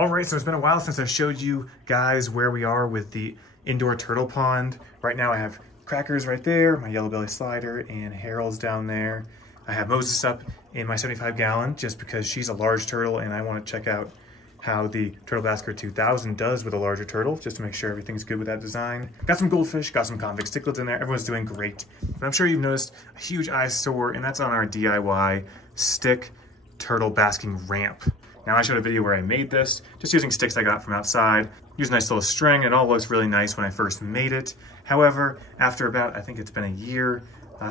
All right, so it's been a while since I showed you guys where we are with the indoor turtle pond. Right now I have Crackers right there, my yellow belly slider, and Harold's down there. I have Moses up in my 75-gallon just because she's a large turtle and I want to check out how the Turtle Basker 2000 does with a larger turtle, just to make sure everything's good with that design. Got some goldfish, got some convex cichlids in there, everyone's doing great. But I'm sure you've noticed a huge eyesore, and that's on our DIY stick turtle basking ramp. Now I showed a video where I made this, just using sticks I got from outside. Used a nice little string, and it all looks really nice when I first made it. However, after about, I think it's been a year,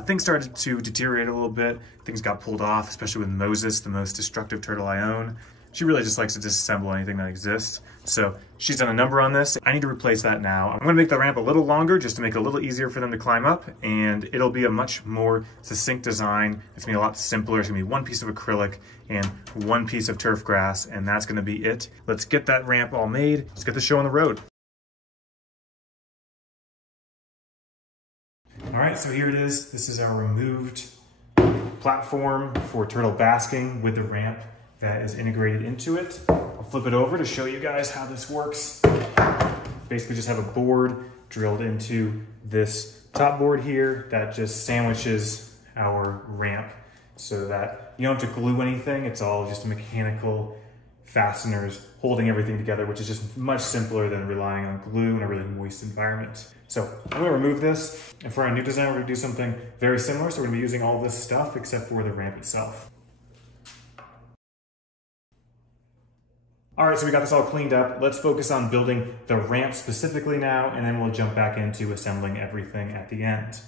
things started to deteriorate a little bit. Things got pulled off, especially with Moses, the most destructive turtle I own. She really just likes to disassemble anything that exists. So she's done a number on this. I need to replace that now. I'm gonna make the ramp a little longer just to make it a little easier for them to climb up, and it'll be a much more succinct design. It's gonna be a lot simpler. It's gonna be one piece of acrylic and one piece of turf grass, and that's gonna be it. Let's get that ramp all made. Let's get the show on the road. All right, so here it is. This is our removed platform for turtle basking with the ramp that is integrated into it. I'll flip it over to show you guys how this works. Basically just have a board drilled into this top board here that just sandwiches our ramp so that you don't have to glue anything. It's all just mechanical fasteners holding everything together, which is just much simpler than relying on glue in a really moist environment. So I'm gonna remove this, and for our new design, we're gonna do something very similar. So we're gonna be using all this stuff except for the ramp itself. All right, so we got this all cleaned up. Let's focus on building the ramp specifically now, and then we'll jump back into assembling everything at the end.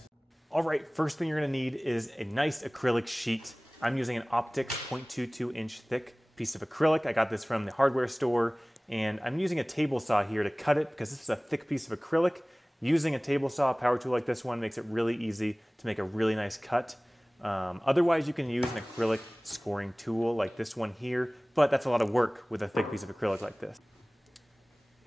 All right, first thing you're gonna need is a nice acrylic sheet. I'm using an Optics 0.22 inch thick piece of acrylic. I got this from the hardware store, and I'm using a table saw here to cut it because this is a thick piece of acrylic. Using a table saw, power tool like this one, makes it really easy to make a really nice cut. Otherwise, you can use an acrylic scoring tool like this one here, but that's a lot of work with a thick piece of acrylic like this.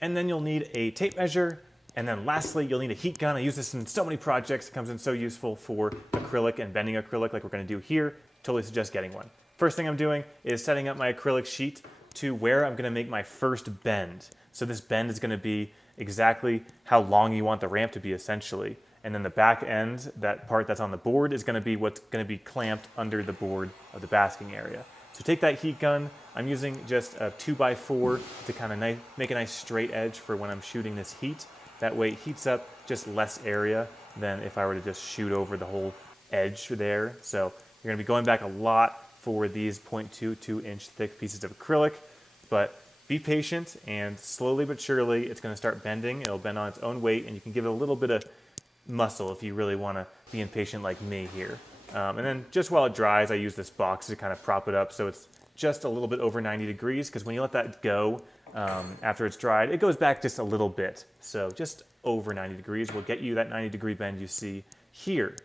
And then you'll need a tape measure, and then lastly, you'll need a heat gun. I use this in so many projects. It comes in so useful for acrylic and bending acrylic like we're gonna do here. Totally suggest getting one. First thing I'm doing is setting up my acrylic sheet to where I'm gonna make my first bend. So this bend is gonna be exactly how long you want the ramp to be essentially. And then the back end, that part that's on the board, is gonna be what's gonna be clamped under the board of the basking area. So take that heat gun. I'm using just a 2x4 to kind of make a nice straight edge for when I'm shooting this heat. That way it heats up just less area than if I were to just shoot over the whole edge there. So you're gonna be going back a lot for these 0.22 inch thick pieces of acrylic, but be patient, and slowly but surely it's gonna start bending. It'll bend on its own weight, and you can give it a little bit of muscle if you really wanna be impatient like me here. And then just while it dries, I use this box to kind of prop it up so it's just a little bit over 90 degrees, because when you let that go after it's dried, it goes back just a little bit. So just over 90 degrees will get you that 90-degree bend you see here.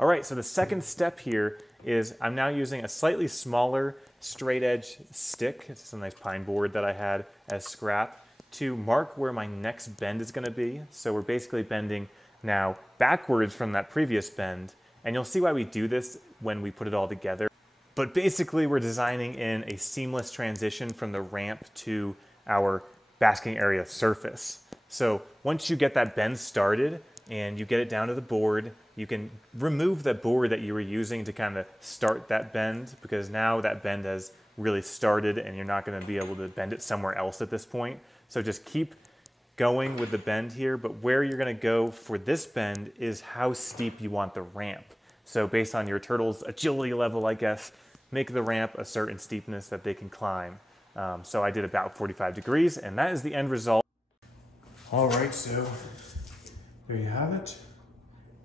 All right, so the second step here is I'm now using a slightly smaller straight edge stick. It's a nice pine board that I had as scrap to mark where my next bend is gonna be. So we're basically bending now backwards from that previous bend. And you'll see why we do this when we put it all together. But basically we're designing in a seamless transition from the ramp to our basking area surface. So once you get that bend started and you get it down to the board, you can remove the board that you were using to kind of start that bend, because now that bend has really started and you're not gonna be able to bend it somewhere else at this point. So just keep going with the bend here, but where you're gonna go for this bend is how steep you want the ramp. So based on your turtle's agility level, I guess, make the ramp a certain steepness that they can climb. So I did about 45 degrees, and that is the end result. All right, so there you have it.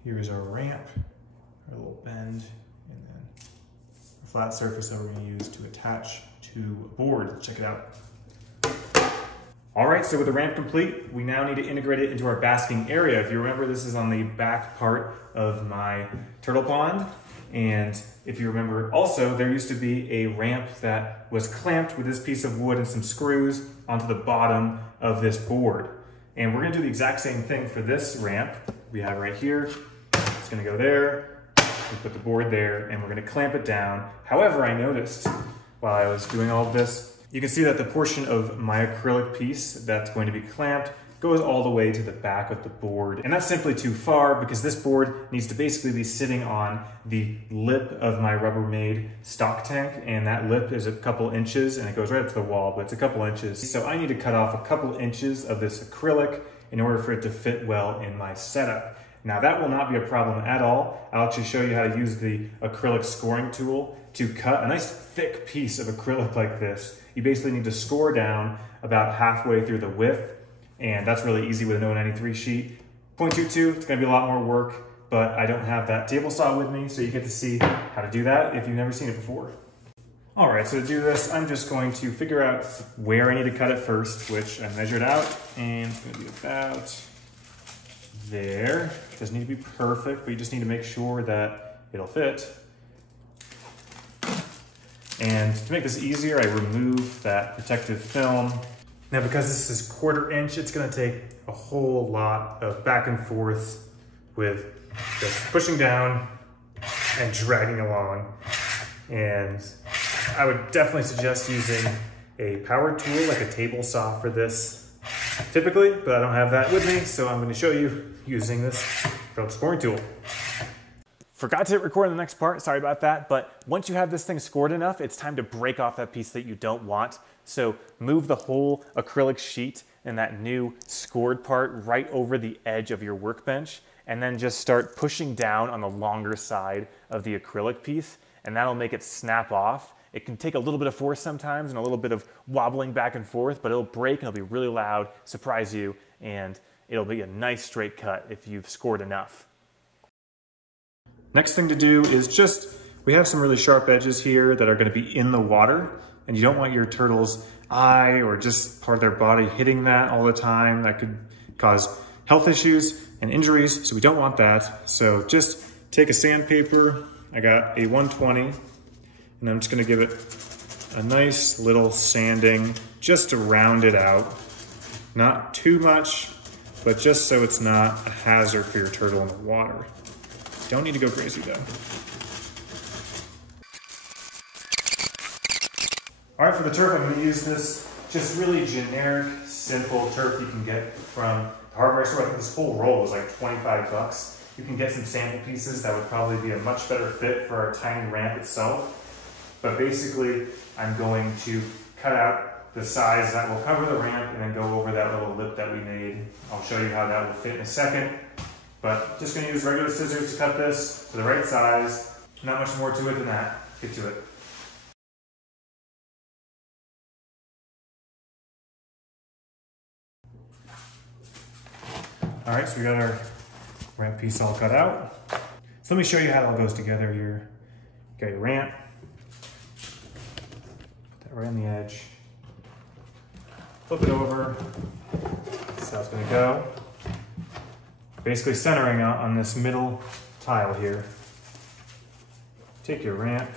Here is our ramp, our little bend, and then a flat surface that we're gonna use to attach to a board. Let's check it out. All right, so with the ramp complete, we now need to integrate it into our basking area. If you remember, this is on the back part of my turtle pond. And if you remember also, there used to be a ramp that was clamped with this piece of wood and some screws onto the bottom of this board. And we're gonna do the exact same thing for this ramp we have right here. It's gonna go there, we put the board there, and we're gonna clamp it down. However, I noticed while I was doing all of this, You can see that the portion of my acrylic piece that's going to be clamped goes all the way to the back of the board. And that's simply too far because this board needs to basically be sitting on the lip of my Rubbermaid stock tank, and that lip is a couple inches and it goes right up to the wall, but it's a couple inches. So I need to cut off a couple inches of this acrylic in order for it to fit well in my setup. Now that will not be a problem at all. I'll actually show you how to use the acrylic scoring tool to cut a nice thick piece of acrylic like this. You basically need to score down about halfway through the width, and that's really easy with an 093 sheet. 0.22, it's gonna be a lot more work, but I don't have that table saw with me, so you get to see how to do that if you've never seen it before. All right, so to do this, I'm just going to figure out where I need to cut it first, which I measured out, and it's gonna be about there. It doesn't need to be perfect, but you just need to make sure that it'll fit. And to make this easier, I remove that protective film. Now, because this is 1/4 inch, it's gonna take a whole lot of back and forth with just pushing down and dragging along. And I would definitely suggest using a power tool like a table saw for this typically, but I don't have that with me, so I'm gonna show you using this acrylic scoring tool. Forgot to hit record in the next part, sorry about that, but once you have this thing scored enough, it's time to break off that piece that you don't want. So move the whole acrylic sheet and that new scored part right over the edge of your workbench, and then just start pushing down on the longer side of the acrylic piece, and that'll make it snap off. It can take a little bit of force sometimes and a little bit of wobbling back and forth, but it'll break and it'll be really loud, surprise you, and it'll be a nice straight cut if you've scored enough. Next thing to do is we have some really sharp edges here that are gonna be in the water, and you don't want your turtle's eye or just part of their body hitting that all the time. That could cause health issues and injuries, so we don't want that. So just take a sandpaper. I got a 120, and I'm just gonna give it a nice little sanding just to round it out. Not too much, but just so it's not a hazard for your turtle in the water. Don't need to go crazy though. All right, for the turf, I'm gonna use this just really generic, simple turf you can get from the hardware store. I think this whole roll was like 25 bucks. You can get some sample pieces that would probably be a much better fit for our tiny ramp itself. But basically, I'm going to cut out the size that will cover the ramp and then go over that little lip that we made. I'll show you how that will fit in a second. But just gonna use regular scissors to cut this to the right size. Not much more to it than that. Get to it. All right, so we got our ramp piece all cut out. So let me show you how it all goes together here. You got your ramp. Put that right on the edge. Flip it over. That's how it's gonna go. Basically centering on this middle tile here. Take your ramp,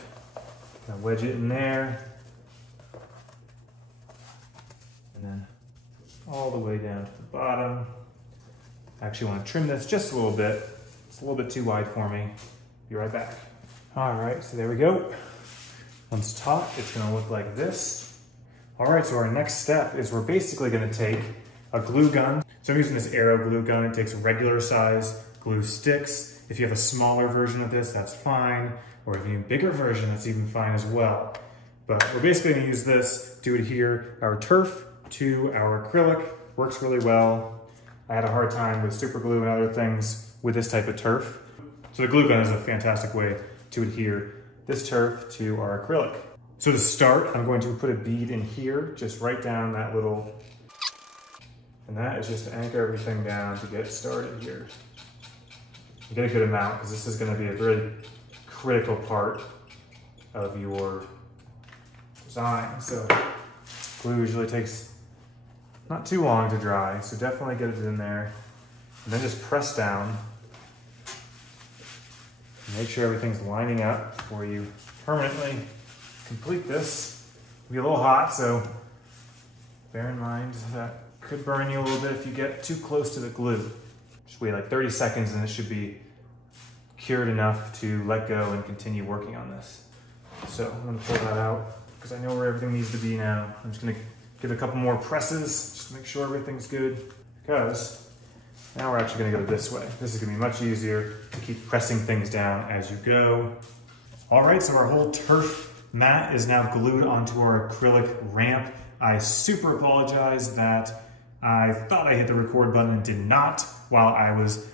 kind of wedge it in there, and then all the way down to the bottom. I actually want to trim this just a little bit. It's a little bit too wide for me. Be right back. All right, so there we go. Once taut, it's gonna look like this. All right, so our next step is we're basically gonna take a glue gun. So I'm using this Arrow glue gun. It takes regular size glue sticks. If you have a smaller version of this, that's fine. Or if you have a bigger version, that's even fine as well. But we're basically gonna use this to adhere our turf to our acrylic. Works really well. I had a hard time with super glue and other things with this type of turf. So the glue gun is a fantastic way to adhere this turf to our acrylic. So to start, I'm going to put a bead in here, just right down that little, and that is just to anchor everything down to get started here. You get a good amount because this is going to be a very critical part of your design. So glue usually takes not too long to dry, so definitely get it in there. And then just press down. Make sure everything's lining up before you permanently complete this. It'll be a little hot, so bear in mind that could burn you a little bit if you get too close to the glue. Just wait like 30 seconds and it should be cured enough to let go and continue working on this. So I'm gonna pull that out, because I know where everything needs to be now. I'm just gonna give a couple more presses, just to make sure everything's good, because now we're actually gonna go this way. This is gonna be much easier to keep pressing things down as you go. All right, so our whole turf mat is now glued onto our acrylic ramp. I super apologize that I thought I hit the record button and did not while I was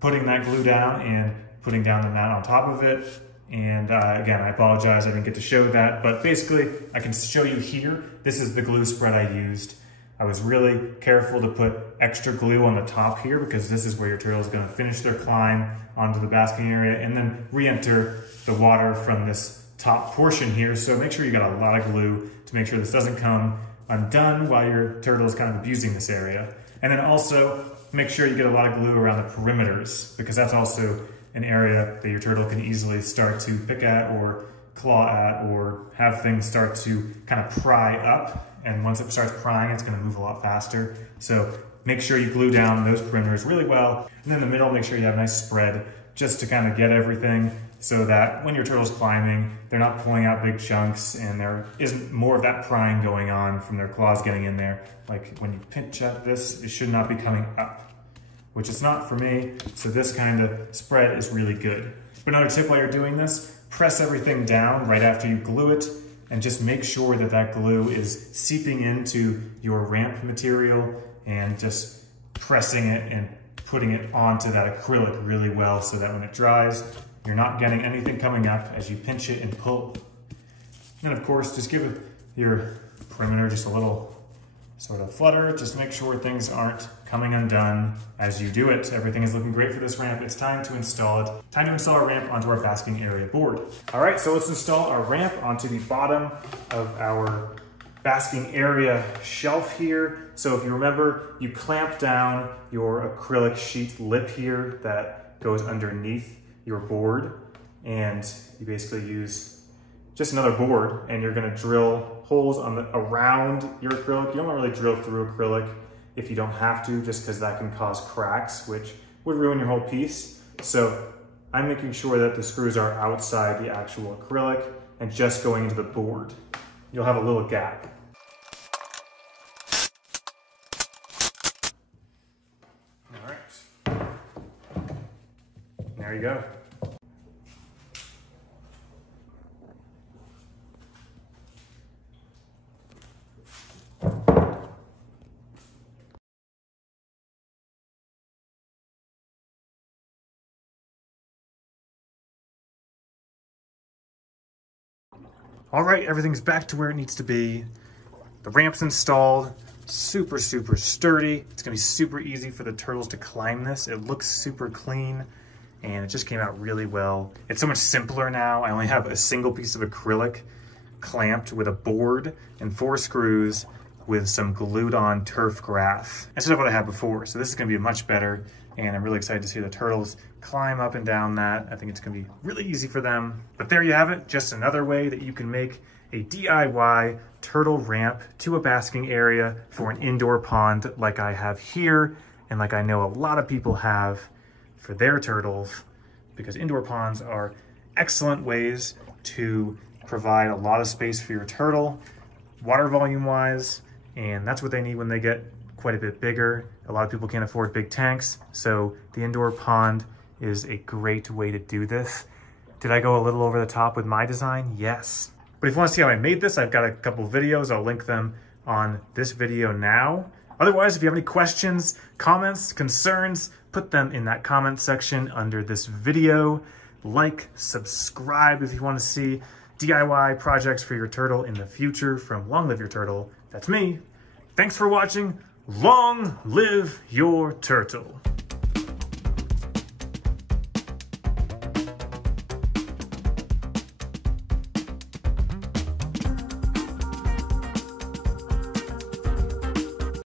putting that glue down and putting down the mat on top of it. And again, I apologize, I didn't get to show that, but basically I can show you here. This is the glue spread I used. I was really careful to put extra glue on the top here because this is where your turtle is going to finish their climb onto the basking area and then re-enter the water from this top portion here. So make sure you got a lot of glue to make sure this doesn't come undone while your turtle is kind of abusing this area. And then also make sure you get a lot of glue around the perimeters, because that's also an area that your turtle can easily start to pick at or claw at or have things start to kind of pry up. And once it starts prying, it's gonna move a lot faster. So make sure you glue down those perimeters really well. And then in the middle, make sure you have a nice spread just to kind of get everything so that when your turtle's climbing, they're not pulling out big chunks and there isn't more of that prying going on from their claws getting in there. Like when you pinch at this, it should not be coming up, which it's not for me. So this kind of spread is really good. But another tip while you're doing this, press everything down right after you glue it and just make sure that that glue is seeping into your ramp material and just pressing it and putting it onto that acrylic really well so that when it dries, you're not getting anything coming up as you pinch it and pull. And of course, just give your perimeter just a little sort of flutter. Just make sure things aren't coming undone as you do it. Everything is looking great for this ramp. It's time to install it. Time to install our ramp onto our basking area board. All right, so let's install our ramp onto the bottom of our basking area shelf here. So if you remember, you clamp down your acrylic sheet lip here that goes underneath your board, and you basically use just another board and you're gonna drill holes on around your acrylic. You don't really drill through acrylic if you don't have to, just because that can cause cracks, which would ruin your whole piece. So I'm making sure that the screws are outside the actual acrylic and just going into the board. You'll have a little gap. All right. There you go. All right, everything's back to where it needs to be. The ramp's installed, super, super sturdy. It's gonna be super easy for the turtles to climb this. It looks super clean and it just came out really well. It's so much simpler now. I only have a single piece of acrylic clamped with a board and 4 screws with some glued on turf grass instead of what I had before. So this is gonna be much better, and I'm really excited to see the turtles climb up and down that. I think it's gonna be really easy for them. But there you have it, just another way that you can make a DIY turtle ramp to a basking area for an indoor pond like I have here, and like I know a lot of people have for their turtles, because indoor ponds are excellent ways to provide a lot of space for your turtle, water volume wise, and that's what they need when they get quite a bit bigger. A lot of people can't afford big tanks, so the indoor pond is a great way to do this. Did I go a little over the top with my design? Yes. But if you want to see how I made this, I've got a couple videos. I'll link them on this video now. Otherwise, if you have any questions, comments, concerns, put them in that comment section under this video. Like, subscribe if you want to see DIY projects for your turtle in the future from Long Live Your Turtle. That's me. Thanks for watching. Long live your turtle.